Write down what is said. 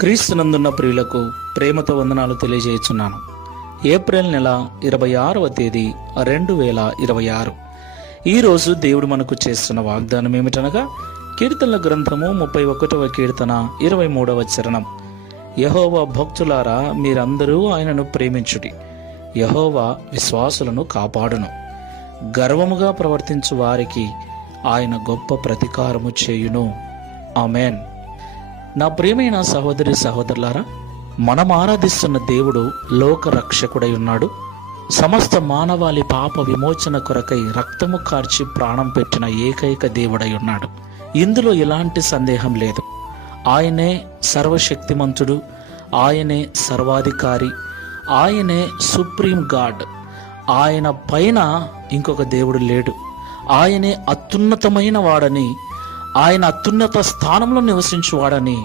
క్రీస్తునందున్న ప్రియులకు ప్రేమతో వందనాలు తెలియజేయుచున్నాను. ఏప్రిల్ నెల 26వ తేదీ 2026. ఈరోజు దేవుడు మనకు చేస్తున్న వాగ్దానం ఏమిటనగా కీర్తనల గ్రంథము 31వ కీర్తన 23వ చరణం. యెహోవా భక్తులారా, మీరందరూ ఆయనను ప్రేమించుడి. యెహోవా విశ్వాసులను కాపాడును. గర్వముగా ప్రవర్తించు వారికి ఆయన గొప్ప ప్రతీకారము చేయును. ఆమేన్. నా ప్రియమైన సహోదరి సహోదరులారా, మనం ఆరాధిస్తున్న దేవుడు లోక రక్షకుడై ఉన్నాడు. సమస్త మానవాళి పాప విమోచన కొరకై రక్తము కార్చి ప్రాణం పెట్టిన ఏకైక దేవుడై ఉన్నాడు. ఇందులో ఎలాంటి సందేహం లేదు. ఆయనే సర్వశక్తిమంతుడు, ఆయనే సర్వాధికారి, ఆయనే సుప్రీం గాడ్. ఆయన పైన ఇంకొక దేవుడు లేడు. ఆయనే అత్యున్నతమైన వాడని, ఆయన అత్యున్నత స్థానంలో నివసించువాడని